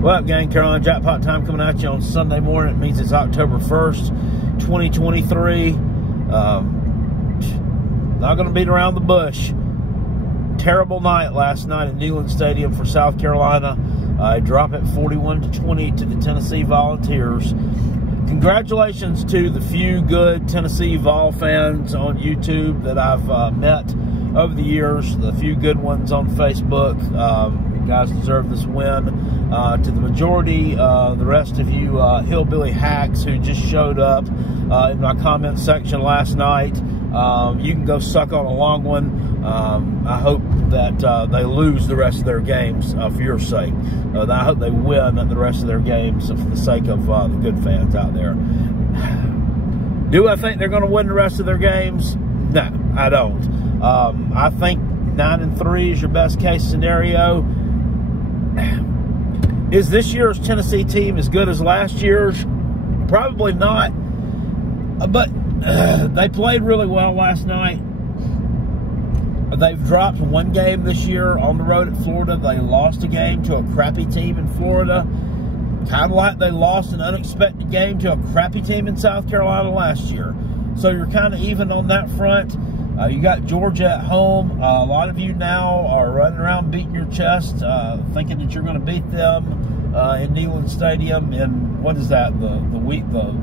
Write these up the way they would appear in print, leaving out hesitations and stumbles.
What up, gang? Carolina Jackpot time coming at you on Sunday morning. It means it's October 1st, 2023. Not going to beat around the bush. Terrible night last night at Neyland Stadium for South Carolina. Drop it 41-20 to the Tennessee Volunteers. Congratulations to the few good Tennessee Vol fans on YouTube that I've met over the years. The few good ones on Facebook. You guys deserve this win. To the majority, the rest of you hillbilly hacks who just showed up in my comment section last night, you can go suck on a long one. I hope that they lose the rest of their games for your sake. I hope they win the rest of their games for the sake of the good fans out there. Do I think they're going to win the rest of their games? No, I don't. I think 9-3 is your best case scenario. Is this year's Tennessee team as good as last year's? Probably not. But they played really well last night. They've dropped one game this year on the road at Florida. They lost a game to a crappy team in Florida. Kind of like they lost an unexpected game to a crappy team in South Carolina last year. So you're kind of even on that front. You got Georgia at home. A lot of you now are running around beating your chest, thinking that you're going to beat them in Neyland Stadium in, what is that, the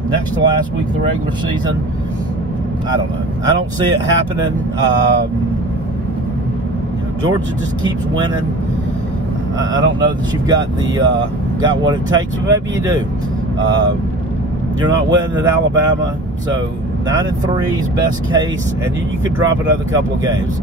next to last week of the regular season? I don't know. I don't see it happening. Georgia just keeps winning. I don't know that you've got got what it takes, but maybe you do. You're not winning at Alabama, so 9-3 is best case, and you could drop another couple of games.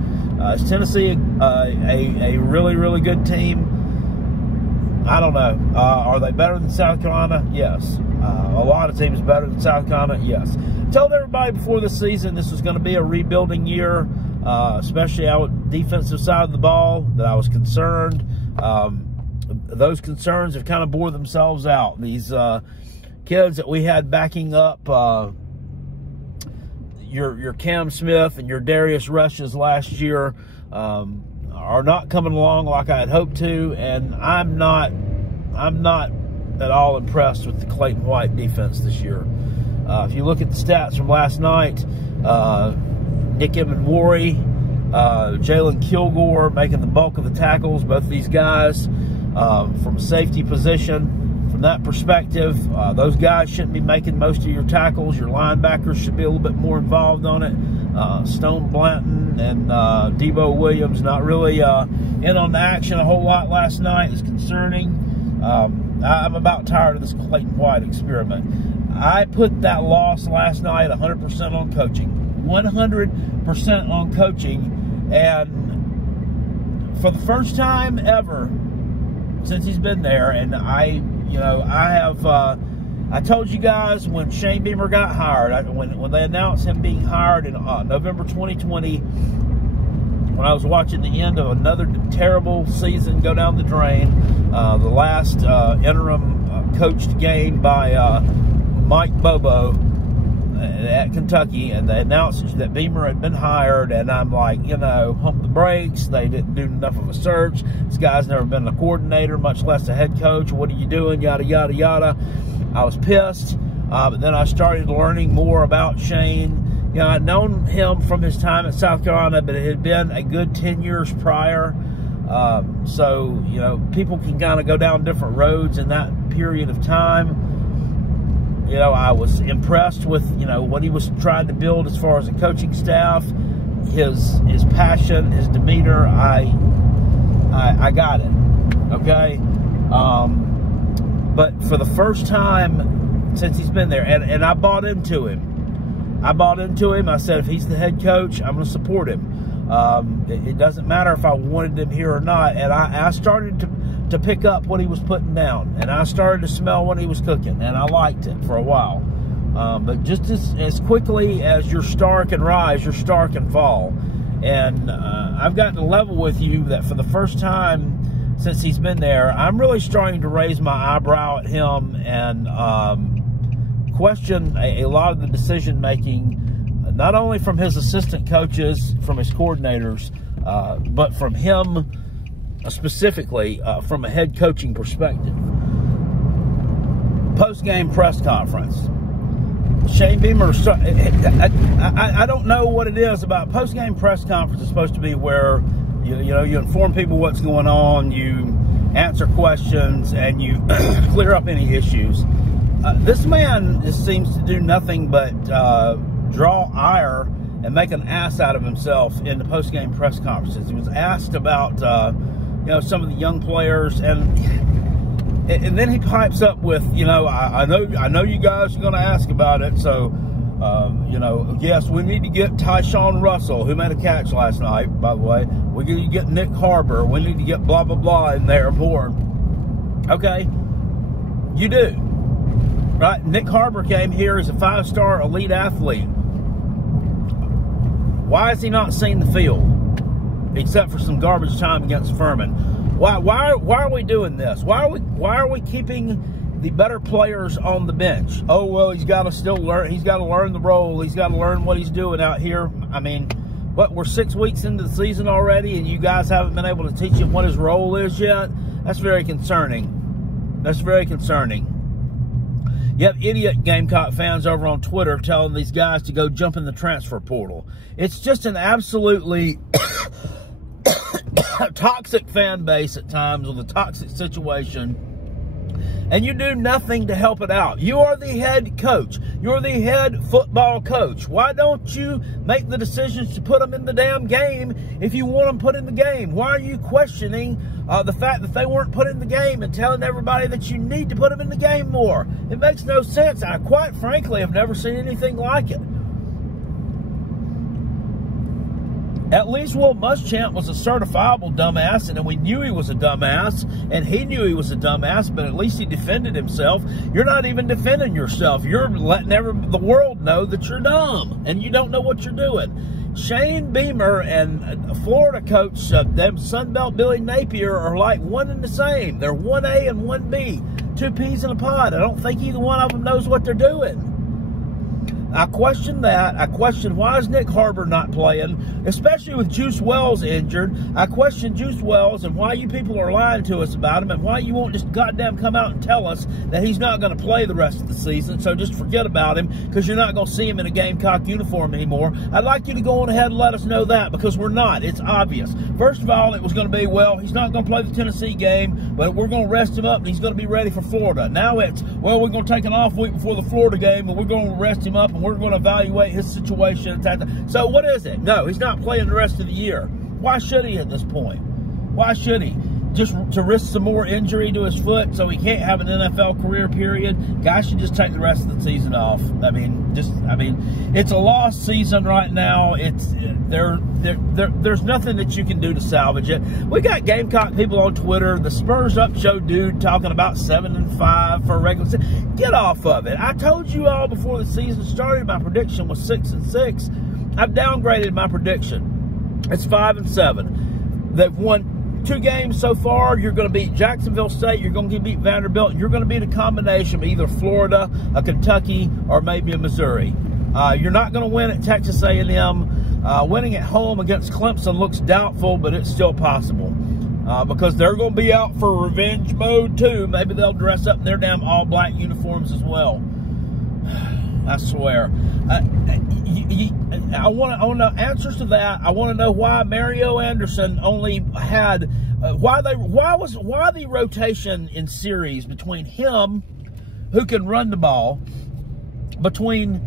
Is Tennessee a really, really good team? I don't know. Are they better than South Carolina? Yes. A lot of teams better than South Carolina? Yes. Told everybody before the season this was going to be a rebuilding year, especially out defensive side of the ball, that I was concerned. Those concerns have kind of bore themselves out. These kids that we had backing up your Cam Smith and your Darius Rushes last year are not coming along like I had hoped to, and I'm not at all impressed with the Clayton White defense this year. If you look at the stats from last night, Nick Emenwari, Jalen Kilgore making the bulk of the tackles, both these guys from a safety position. From that perspective, those guys shouldn't be making most of your tackles. Your linebackers should be a little bit more involved on it. Stone Blanton and Debo Williams not really in on the action a whole lot last night is concerning. I'm about tired of this Clayton White experiment. I put that loss last night 100% on coaching. 100% on coaching. And for the first time ever since he's been there, and I told you guys when Shane Beamer got hired, when they announced him being hired in November 2020, when I was watching the end of another terrible season go down the drain, the last interim coached game by Mike Bobo at Kentucky, and they announced that Beamer had been hired, and I'm like, pump the brakes. They didn't do enough of a search. This guy's never been a coordinator, much less a head coach. What are you doing? Yada, yada, yada. I was pissed, but then I started learning more about Shane. I'd known him from his time at South Carolina, but it had been a good 10 years prior. So, people can kind of go down different roads in that period of time. I was impressed with, what he was trying to build as far as a coaching staff, his passion, his demeanor. I got it, okay? But for the first time since he's been there, and I bought into him. I said, if he's the head coach, I'm going to support him. It doesn't matter if I wanted him here or not. And I started to pick up what he was putting down, and I started to smell what he was cooking, and I liked it for a while. But just as quickly as your star can rise, your star can fall. And I've gotten to level with you that for the first time since he's been there, I'm really starting to raise my eyebrow at him and question a lot of the decision making, not only from his assistant coaches, from his coordinators, but from him specifically from a head coaching perspective. post-game press conference. Shane Beamer, I don't know what it is about post-game press conference. It's supposed to be where you inform people what's going on, you answer questions, and you clear up any issues. This man just seems to do nothing but draw ire and make an ass out of himself in the post-game press conferences. He was asked about some of the young players, and then he pipes up with, I know you guys are going to ask about it, so yes, we need to get Tyshawn Russell, who made a catch last night, by the way. We need to get Nick Harbor. We need to get blah blah blah in there more. Okay, you do, right? Nick Harbor came here as a 5-star elite athlete. Why has he not seen the field, except for some garbage time against Furman? Why are we doing this? Why are we keeping the better players on the bench? Oh, well, he's got to still learn. He's got to learn the role. He's got to learn what he's doing out here. I mean, we're 6 weeks into the season already, and you guys haven't been able to teach him what his role is yet? That's very concerning. That's very concerning. You have idiot Gamecock fans over on Twitter telling these guys to go jump in the transfer portal. It's just an absolutely toxic fan base at times with a toxic situation, and you do nothing to help it out. You are the head coach. You're the head football coach. Why don't you make the decisions to put them in the damn game if you want them put in the game? Why are you questioning the fact that they weren't put in the game and telling everybody that you need to put them in the game more? It makes no sense. I quite frankly have never seen anything like it. At least Will Muschamp was a certifiable dumbass, and we knew he was a dumbass, and he knew he was a dumbass, but at least he defended himself. You're not even defending yourself. You're letting the world know that you're dumb, and you don't know what you're doing. Shane Beamer and Florida coach, them Sunbelt Billy Napier, are like one and the same. They're 1A and 1B, 2 peas in a pod. I don't think either one of them knows what they're doing. I question that. I question why is Nick Harbor not playing, especially with Juice Wells injured. I question Juice Wells and why you people are lying to us about him, and why you won't just goddamn come out and tell us that he's not going to play the rest of the season, so just forget about him because you're not going to see him in a Gamecock uniform anymore. I'd like you to go on ahead and let us know that, because we're not. It's obvious. First of all, it was going to be, well, he's not going to play the Tennessee game, but we're going to rest him up and he's going to be ready for Florida. Now it's, well, we're going to take an off week before the Florida game and we're going to rest him up and we're going to evaluate his situation. So what is it? No, he's not playing the rest of the year. Why should he at this point? Why should he? Just to risk some more injury to his foot so he can't have an NFL career period? Guys should just take the rest of the season off. I mean, it's a lost season right now. There's nothing that you can do to salvage it. We got Gamecock people on Twitter, the Spurs Up Show dude talking about 7-5 for a regular season. Get off of it. I told you all before the season started my prediction was 6-6. I've downgraded my prediction. It's 5-7. They've won 2 games so far. You're going to beat Jacksonville State, you're going to beat Vanderbilt, and you're going to beat a combination of either Florida, a Kentucky, or maybe a Missouri. You're not going to win at Texas A&M. Winning at home against Clemson looks doubtful, but it's still possible because they're going to be out for revenge mode too. Maybe they'll dress up in their damn all-black uniforms as well. I swear. I want to know answers to that. I want to know why Mario Anderson only had why the rotation in series between him, who can run the ball, between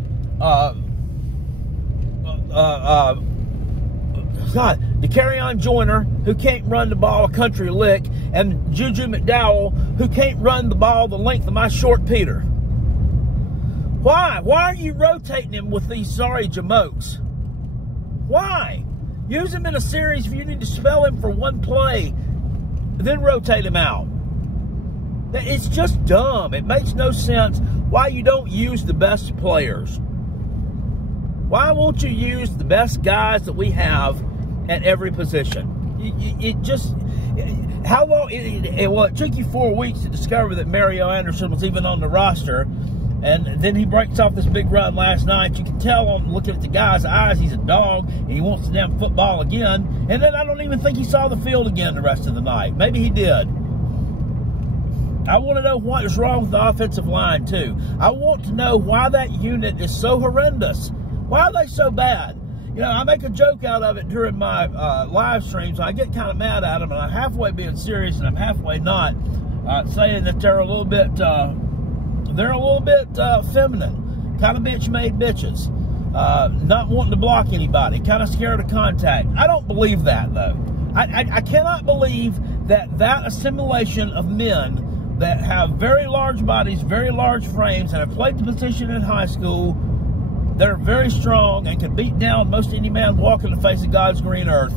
DeCarrion Joyner, who can't run the ball a country lick, and Juju McDowell, who can't run the ball the length of my short Peter. Why? Why are you rotating him with these sorry jamokes? Why? Use him in a series if you need to spell him for one play, then rotate him out. It's just dumb. It makes no sense why you don't use the best players. Why won't you use the best guys that we have at every position? How long? It took you 4 weeks to discover that Mario Anderson was even on the roster. And then he breaks off this big run last night. You can tell on looking at the guy's eyes, he's a dog, and he wants the damn football again. And then I don't even think he saw the field again the rest of the night. Maybe he did. I want to know what is wrong with the offensive line, too. I want to know why that unit is so horrendous. Why are they so bad? You know, I make a joke out of it during my live streams. I get kind of mad at them, and I'm halfway being serious, and I'm halfway not, saying that they're a little bit feminine, kind of bitch-made bitches, not wanting to block anybody, kind of scared of contact. I don't believe that, though. I cannot believe that assimilation of men that have very large bodies, very large frames, and have played the position in high school, that are very strong and can beat down most any man walking the face of God's green earth,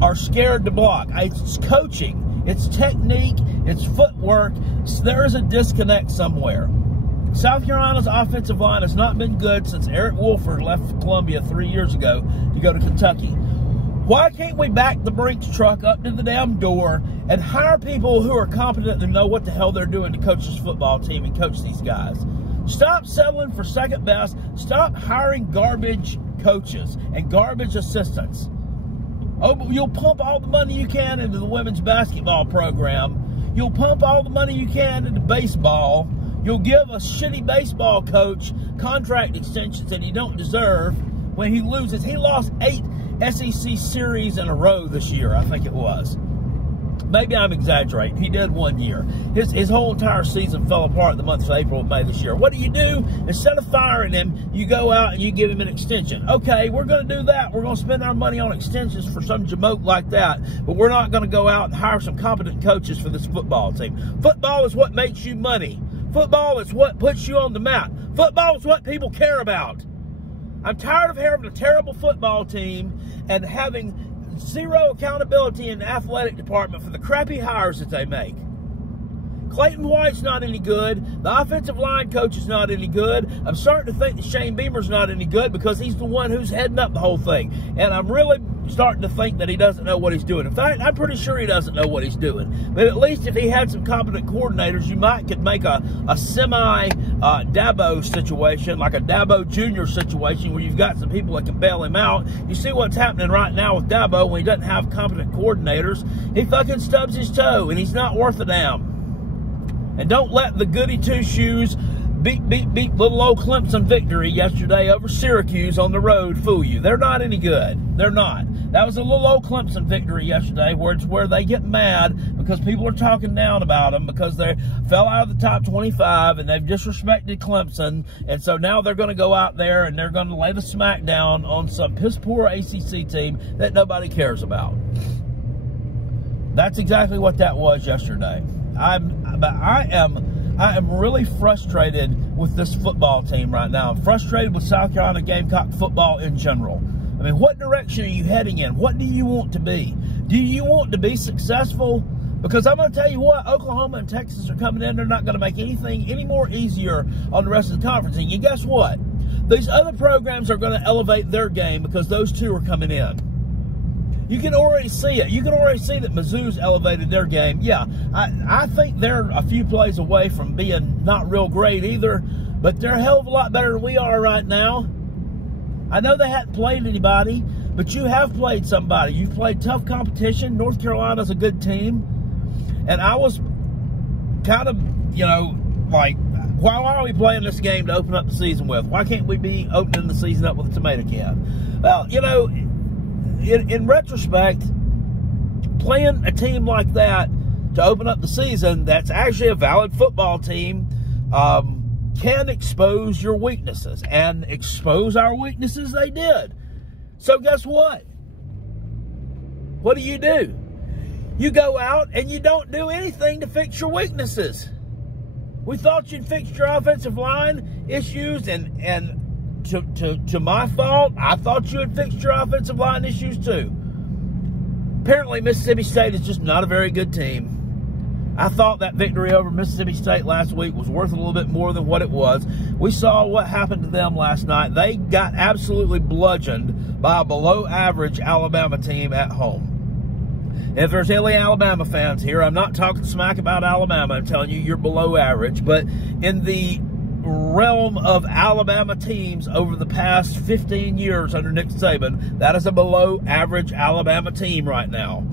are scared to block. It's coaching, it's technique, it's footwork. There is a disconnect somewhere. South Carolina's offensive line has not been good since Eric Wolford left Columbia 3 years ago to go to Kentucky. Why can't we back the Brinks truck up to the damn door and hire people who are competent and know what the hell they're doing to coach this football team and coach these guys? Stop settling for second best. Stop hiring garbage coaches and garbage assistants. Oh, you'll pump all the money you can into the women's basketball program. You'll pump all the money you can into baseball. You'll give a shitty baseball coach contract extensions that he don't deserve when he loses. He lost 8 SEC series in a row this year, I think it was. Maybe I'm exaggerating. He did 1 year. His whole entire season fell apart in the months of April and May this year. What do? Instead of firing him, you go out and you give him an extension. Okay, we're going to do that. We're going to spend our money on extensions for some jamoke like that, but we're not going to go out and hire some competent coaches for this football team. Football is what makes you money. Football is what puts you on the map. Football is what people care about. I'm tired of having a terrible football team and having zero accountability in the athletic department for the crappy hires that they make. Clayton White's not any good. The offensive line coach is not any good. I'm starting to think that Shane Beamer's not any good because he's the one who's heading up the whole thing. And I'm really starting to think that he doesn't know what he's doing. In fact, I'm pretty sure he doesn't know what he's doing. But at least if he had some competent coordinators, you could make a semi-Dabo situation, like a Dabo Jr. situation where you've got some people that can bail him out. You see what's happening right now with Dabo when he doesn't have competent coordinators. He fucking stubs his toe, and he's not worth a damn. And don't let the goody two-shoes beat little old Clemson victory yesterday over Syracuse on the road fool you. They're not any good. They're not. That was a little old Clemson victory yesterday where they get mad because people are talking down about them because they fell out of the top 25 and they've disrespected Clemson. And so now they're going to go out there and they're going to lay the smack down on some piss-poor ACC team that nobody cares about. That's exactly what that was yesterday. I am really frustrated with this football team right now. I'm frustrated with South Carolina Gamecock football in general. I mean, what direction are you heading in? What do you want to be? Do you want to be successful? Because I'm going to tell you what, Oklahoma and Texas are coming in. They're not going to make anything any more easier on the rest of the conference. And you guess what? These other programs are going to elevate their game because those two are coming in. You can already see it. You can already see that Mizzou's elevated their game. Yeah, I think they're a few plays away from being not real great either, but they're a hell of a lot better than we are right now. I know they hadn't played anybody, but you have played somebody. You've played tough competition. North Carolina's a good team. And I was kind of, like, why are we playing this game to open up the season with? Why can't we be opening the season up with a tomato can? Well, in retrospect, playing a team like that to open up the season that's actually a valid football team can expose your weaknesses. And expose our weaknesses they did. So guess what? What do? You go out and you don't do anything to fix your weaknesses. We thought you'd fix your offensive line issues, and to my fault, I thought you had fixed your offensive line issues too. Apparently, Mississippi State is just not a very good team. I thought that victory over Mississippi State last week was worth a little bit more than what it was. We saw what happened to them last night. They got absolutely bludgeoned by a below-average Alabama team at home. If there's any Alabama fans here, I'm not talking smack about Alabama. I'm telling you, you're below average. But in the realm of Alabama teams over the past 15 years under Nick Saban, that is a below-average Alabama team right now.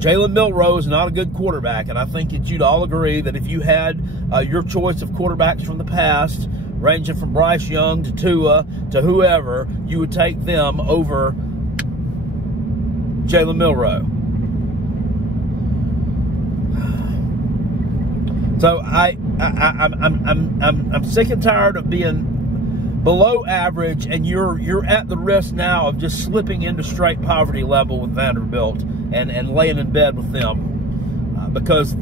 Jalen Milroe is not a good quarterback, and I think that you'd all agree that if you had your choice of quarterbacks from the past, ranging from Bryce Young to Tua to whoever, you would take them over Jalen Milroe. So I'm sick and tired of being below average, and you're at the risk now of just slipping into straight poverty level with Vanderbilt and laying in bed with them, because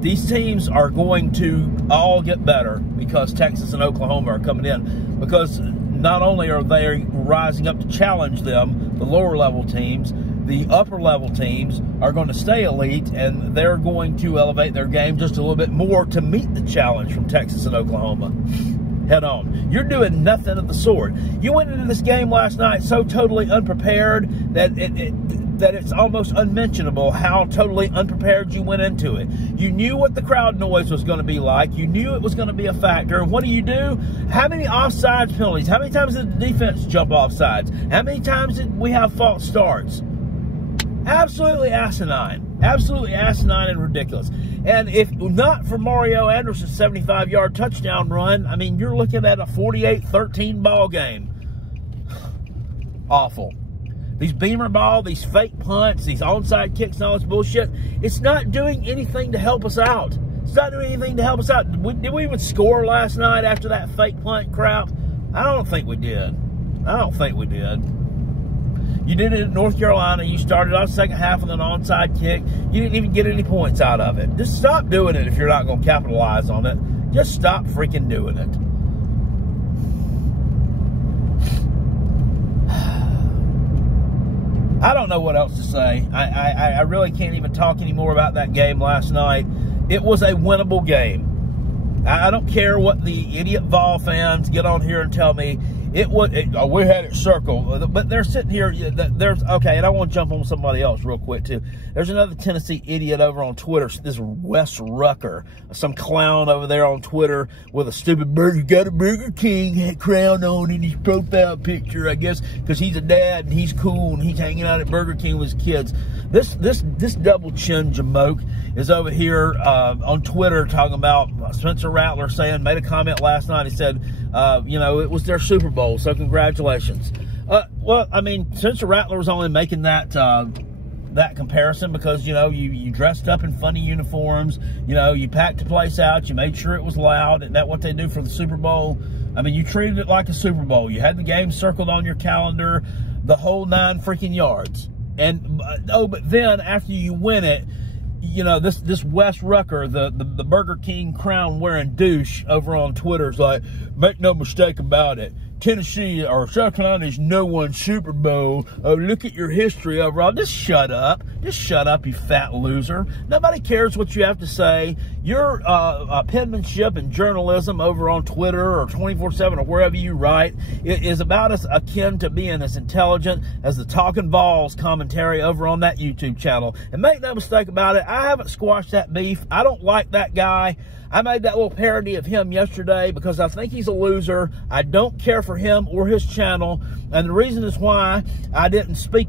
these teams are going to all get better because Texas and Oklahoma are coming in, because not only are they rising up to challenge them, the lower level teams, the upper level teams are going to stay elite, and they're going to elevate their game just a little bit more to meet the challenge from Texas and Oklahoma head on. You're doing nothing of the sort. You went into this game last night so totally unprepared that it's almost unmentionable how totally unprepared you went into it. You knew what the crowd noise was going to be like. You knew it was going to be a factor. And what do? How many offsides penalties? How many times did the defense jump offsides? How many times did we have false starts? Absolutely asinine. Absolutely asinine and ridiculous. And if not for Mario Anderson's 75-yard touchdown run, I mean, you're looking at a 48-13 ball game. Awful. These beamer ball, these fake punts, these onside kicks and all this bullshit, it's not doing anything to help us out. It's not doing anything to help us out. Did we even score last night after that fake punt crap? I don't think we did. I don't think we did. You did it in North Carolina. You started off the second half with an onside kick. You didn't even get any points out of it. Just stop doing it if you're not going to capitalize on it. Just stop freaking doing it. I don't know what else to say. I really can't even talk anymore about that game last night. It was a winnable game. I don't care what the idiot Vol fans get on here and tell me. We had it circled, but they're sitting here. Okay, and I want to jump on somebody else real quick too. There's another Tennessee idiot over on Twitter. This Wes Rucker, some clown over there on Twitter with a stupid got a Burger King crown on in his profile picture, I guess, because he's a dad and he's cool and he's hanging out at Burger King with his kids. This double chin jamoke is over here on Twitter talking about Spencer Rattler made a comment last night. He said, it was their Super Bowl, so congratulations. Well, I mean, Spencer Rattler was only making that comparison because, you dressed up in funny uniforms, you packed the place out, you made sure it was loud. Isn't that what they do for the Super Bowl? I mean, you treated it like a Super Bowl. You had the game circled on your calendar, the whole 9 freaking yards. And, but then after you win it, this Wes Rucker, the Burger King crown-wearing douche over on Twitter is like, make no mistake about it, Tennessee or South Carolina is no one's Super Bowl. Oh, look at your history overall. Just shut up. Just shut up, you fat loser. Nobody cares what you have to say. Your penmanship and journalism over on Twitter or 24/7 or wherever you write is about as akin to being as intelligent as the Talking Balls commentary over on that YouTube channel. And make no mistake about it, I haven't squashed that beef. I don't like that guy. I made that little parody of him yesterday because I think he's a loser. I don't care for him or his channel. And the reason is why I didn't speak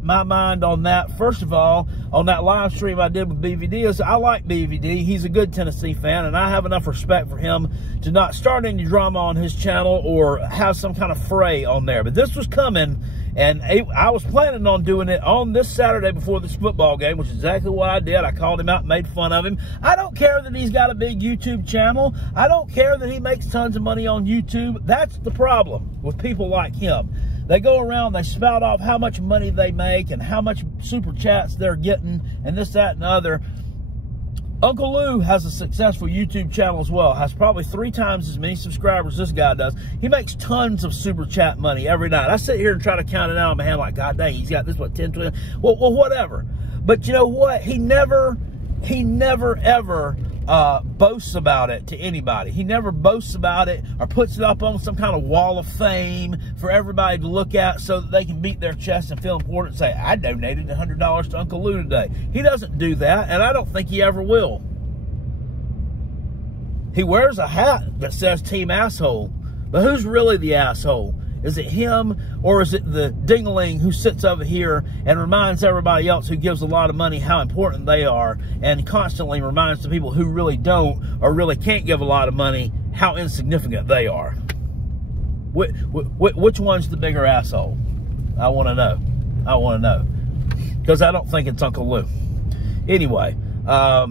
my mind on that. First of all, on that live stream I did with BVD, is I like BVD. He's a good Tennessee fan, and I have enough respect for him to not start any drama on his channel or have some kind of fray on there. But this was coming, and I was planning on doing it on this Saturday before this football game, which is exactly what I did. I called him out and made fun of him. I don't care that he's got a big YouTube channel. I don't care that he makes tons of money on YouTube. That's the problem with people like him. They go around, they spout off how much money they make and how much super chats they're getting and this, that, and the other. Uncle Lou has a successful YouTube channel as well. Has probably 3 times as many subscribers as this guy does. He makes tons of super chat money every night. I sit here and try to count it out on my hand like, God dang, he's got this, what, 10, 20? Well, whatever. But you know what? He never ever boasts about it to anybody. He never boasts about it or puts it up on some kind of wall of fame for everybody to look at so that they can beat their chest and feel important and say, I donated $100 to Uncle Lou today. He doesn't do that, and I don't think he ever will. He wears a hat that says Team Asshole, but who's really the asshole? Is it him or is it the dingling who sits over here and reminds everybody else who gives a lot of money how important they are, and constantly reminds the people who really don't or really can't give a lot of money how insignificant they are? Which one's the bigger asshole? I want to know. I want to know. Because I don't think it's Uncle Lou. Anyway, I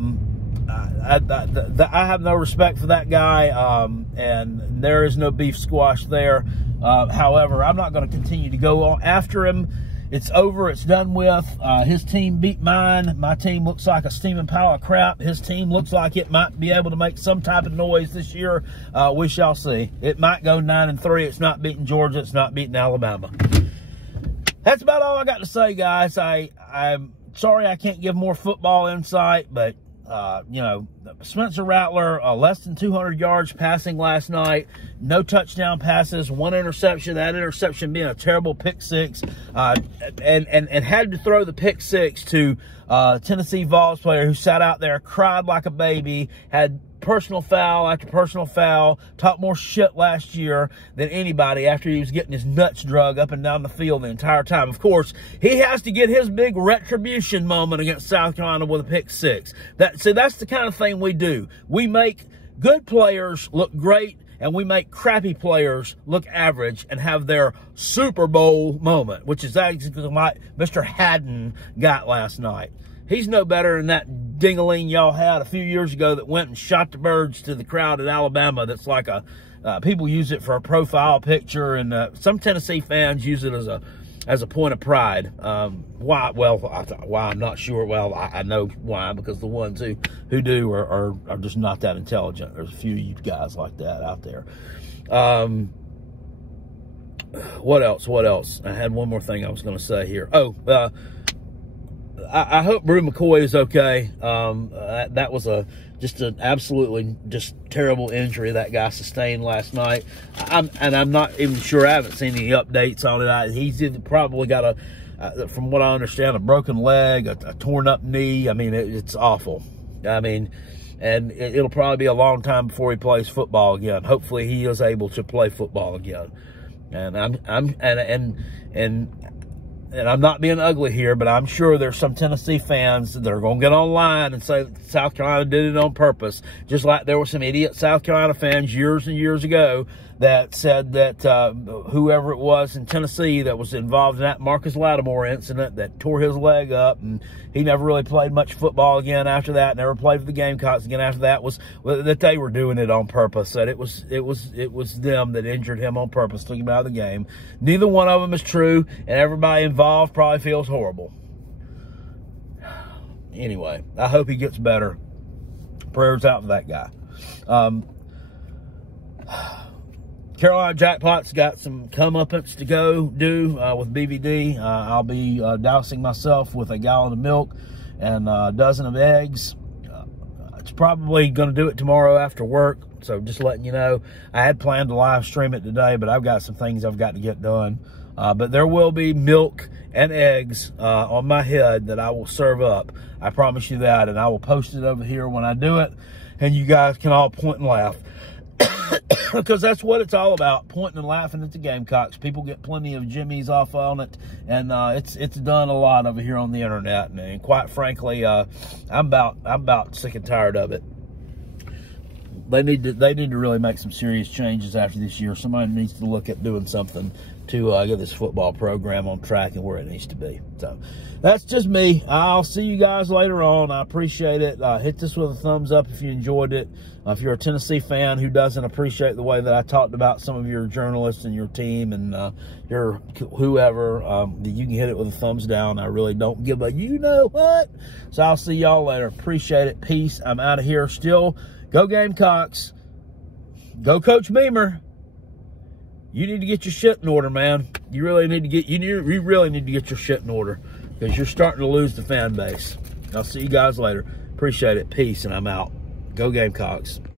have no respect for that guy, and there is no beef squash there. However, I'm not going to continue to go on after him. It's over. It's done with. His team beat mine. My team looks like a steaming pile of crap. His team looks like it might be able to make some type of noise this year. We shall see. It might go 9-3. It's not beating Georgia. It's not beating Alabama. That's about all I got to say, guys. I'm sorry I can't give more football insight, but you know, Spencer Rattler, less than 200 yards passing last night, no touchdown passes, 1 interception, that interception being a terrible pick six, and had to throw the pick six to Tennessee Vols player who sat out there, cried like a baby, had personal foul after personal foul, talked more shit last year than anybody after he was getting his nuts drug up and down the field the entire time. Of course, he has to get his big retribution moment against South Carolina with a pick six. See, that's the kind of thing we do. We make good players look great, and we make crappy players look average and have their Super Bowl moment, which is exactly what Mr. Haddon got last night. He's no better than that dingaling y'all had a few years ago that went and shot the birds to the crowd at Alabama. That's like people use it for a profile picture, and some Tennessee fans use it as a point of pride. Why? Well, why I'm not sure. Well, I know why, because the ones who do are just not that intelligent. There's a few you guys like that out there. What else? What else? I had one more thing I was going to say here. Oh, I hope Brew McCoy is okay. That was just an absolutely terrible injury that guy sustained last night. I'm not even sure. I haven't seen any updates on it. He's probably got from what I understand, a broken leg, a torn up knee. I mean, it's awful. I mean, and it'll probably be a long time before he plays football again. Hopefully, he is able to play football again. And I'm not being ugly here, but I'm sure there's some Tennessee fans that are going to get online and say South Carolina did it on purpose. Just like there were some idiot South Carolina fans years and years ago that said that whoever it was in Tennessee that was involved in that Marcus Lattimore incident that tore his leg up, and he never really played much football again after that, never played for the Gamecocks again after that, was that they were doing it on purpose, that it was them that injured him on purpose, took him out of the game. Neither one of them is true, and everybody involved probably feels horrible. Anyway, I hope he gets better. Prayers out for that guy. Carolina Jackpot's got some comeuppance to go do with BVD. I'll be dousing myself with a gallon of milk and a dozen of eggs. It's probably going to do it tomorrow after work, so just letting you know. I had planned to live stream it today, but I've got some things I've got to get done. But there will be milk and eggs on my head that I will serve up. I promise you that, and I will post it over here when I do it, and you guys can all point and laugh. Because that's what it's all about, pointing and laughing at the Gamecocks. People get plenty of jimmies off on it, and it's done a lot over here on the internet. And quite frankly, I'm about sick and tired of it. They need to really make some serious changes after this year. Somebody needs to look at doing something to get this football program on track and where it needs to be. So that's just me. I'll see you guys later on. I appreciate it. Hit this with a thumbs up if you enjoyed it. If you're a Tennessee fan who doesn't appreciate the way that I talked about some of your journalists and your team and your whoever, you can hit it with a thumbs down. I really don't give a you-know-what. So I'll see y'all later. Appreciate it. Peace. I'm out of here. Still, go Gamecocks. Go Coach Beamer. You need to get your shit in order, man. You really need to get you really need to get your shit in order, because you're starting to lose the fan base. I'll see you guys later. Appreciate it. Peace, and I'm out. Go Gamecocks.